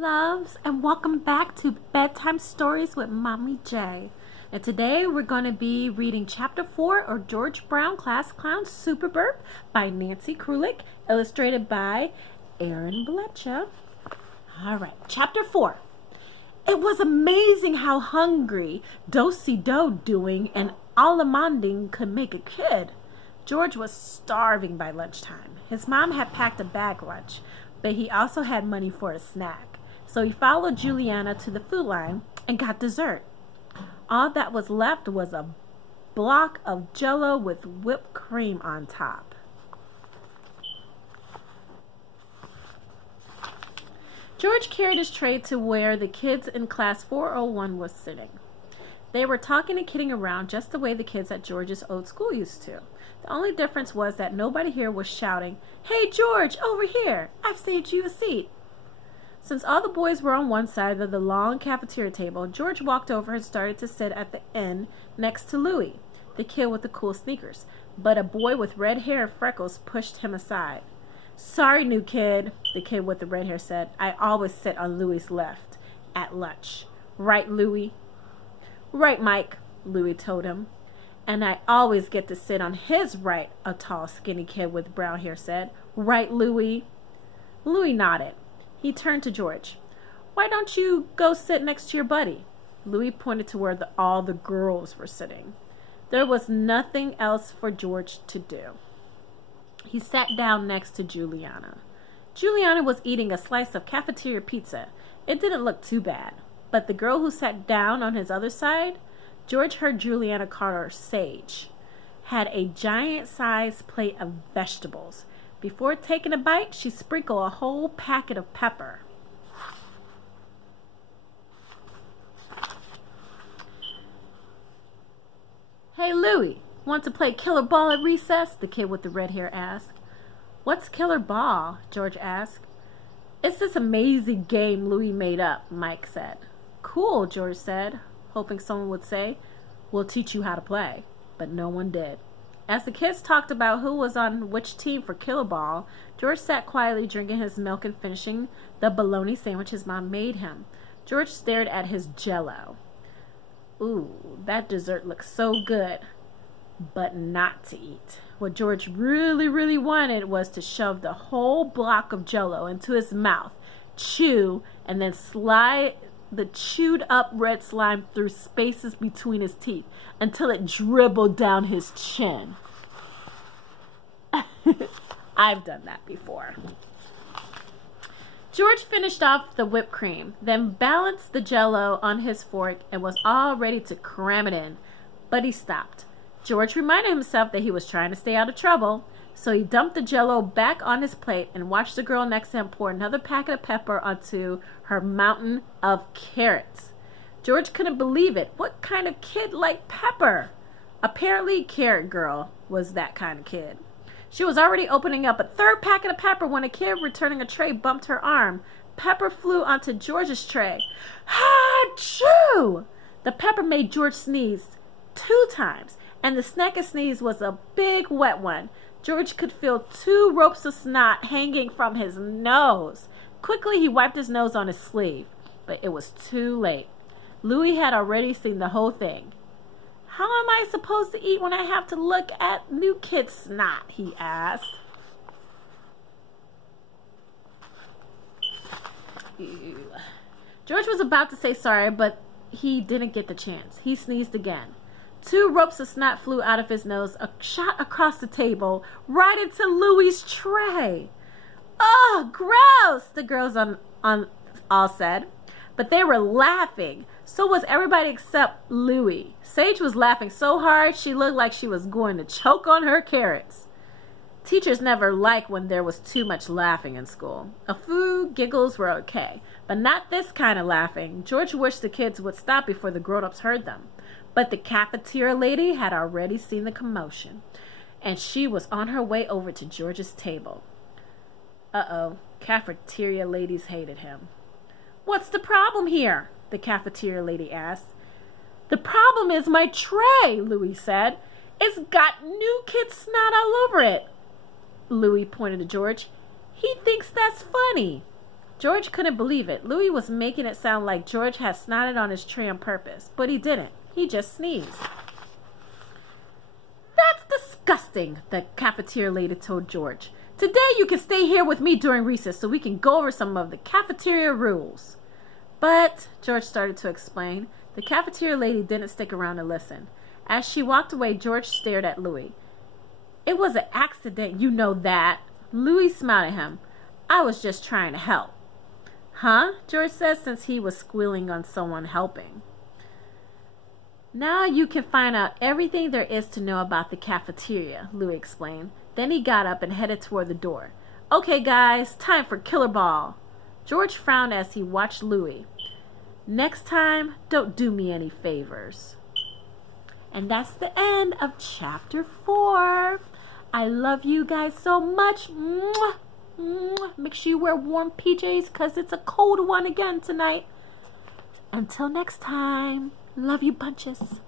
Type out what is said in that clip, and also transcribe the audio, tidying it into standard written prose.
loves, and welcome back to Bedtime Stories with Mommy J. And today we're going to be reading Chapter 4, or George Brown Class Clown Super Burp by Nancy Krulik, illustrated by Aaron Blecha. Alright, Chapter 4. It was amazing how hungry Do-si-do doing and Alamanding could make a kid. George was starving by lunchtime. His mom had packed a bag lunch, but he also had money for a snack. So he followed Juliana to the food line and got dessert. All that was left was a block of Jell-O with whipped cream on top. George carried his tray to where the kids in class 401 was sitting. They were talking and kidding around just the way the kids at George's old school used to. The only difference was that nobody here was shouting, "Hey George, over here! I've saved you a seat!" Since all the boys were on one side of the long cafeteria table, George walked over and started to sit at the end next to Louie, the kid with the cool sneakers. But a boy with red hair and freckles pushed him aside. "Sorry, new kid," the kid with the red hair said. "I always sit on Louie's left at lunch. Right, Louie?" "Right, Mike," Louie told him. "And I always get to sit on his right," a tall, skinny kid with brown hair said. "Right, Louie?" Louie nodded. He turned to George. "Why don't you go sit next to your buddy?" Louie pointed to where all the girls were sitting. There was nothing else for George to do. He sat down next to Juliana. Juliana was eating a slice of cafeteria pizza. It didn't look too bad. But the girl who sat down on his other side, George heard Juliana call her Sage, had a giant-sized plate of vegetables. Before taking a bite, she sprinkled a whole packet of pepper. "Hey, Louie, want to play killer ball at recess?" the kid with the red hair asked. "What's killer ball?" George asked. "It's this amazing game Louie made up," Mike said. "Cool," George said, hoping someone would say, "We'll teach you how to play." But no one did. As the kids talked about who was on which team for killer ball, George sat quietly drinking his milk and finishing the bologna sandwich his mom made him. George stared at his Jell-O. Ooh, that dessert looks so good, but not to eat. What George really wanted was to shove the whole block of Jell-O into his mouth, chew, and then slide the chewed up red slime through spaces between his teeth until it dribbled down his chin. I've done that before. George finished off the whipped cream, then balanced the Jell-O on his fork and was all ready to cram it in, but he stopped. George reminded himself that he was trying to stay out of trouble, so he dumped the Jell-O back on his plate and watched the girl next to him pour another packet of pepper onto her mountain of carrots. George couldn't believe it. What kind of kid liked pepper? Apparently, Carrot Girl was that kind of kid. She was already opening up a third packet of pepper when a kid returning a tray bumped her arm. Pepper flew onto George's tray. Ha-choo! The pepper made George sneeze 2 times, and the second sneeze was a big wet one. George could feel 2 ropes of snot hanging from his nose. Quickly, he wiped his nose on his sleeve, but it was too late. Louie had already seen the whole thing. "How am I supposed to eat when I have to look at new kid's snot?" he asked. Ew. George was about to say sorry, but he didn't get the chance. He sneezed again. 2 ropes of snot flew out of his nose, shot across the table, right into Louie's tray. "Oh, gross!" the girls all said. But they were laughing. So was everybody except Louie. Sage was laughing so hard she looked like she was going to choke on her carrots. Teachers never liked when there was too much laughing in school. A few giggles were okay, but not this kind of laughing. George wished the kids would stop before the grown-ups heard them. But the cafeteria lady had already seen the commotion, and she was on her way over to George's table. Uh-oh, cafeteria ladies hated him. "What's the problem here?" the cafeteria lady asked. "The problem is my tray," Louie said. "It's got new kid snot all over it." Louie pointed to George. "He thinks that's funny." George couldn't believe it. Louis was making it sound like George had snotted on his tray on purpose, but he didn't. He just sneezed. That's disgusting, the cafeteria lady told George. Today you can stay here with me during recess so we can go over some of the cafeteria rules. But, George started to explain, the cafeteria lady didn't stick around to listen. As she walked away, George stared at Louis. It was an accident, you know that. Louis smiled at him. I was just trying to help. Huh? George said, since he was squealing on someone helping. Now you can find out everything there is to know about the cafeteria, Louis explained. Then he got up and headed toward the door. Okay, guys, time for Killer Ball. George frowned as he watched Louis. Next time, don't do me any favors. And that's the end of chapter 4. I love you guys so much. Mwah, mwah. Make sure you wear warm PJs because it's a cold one again tonight. Until next time, love you bunches.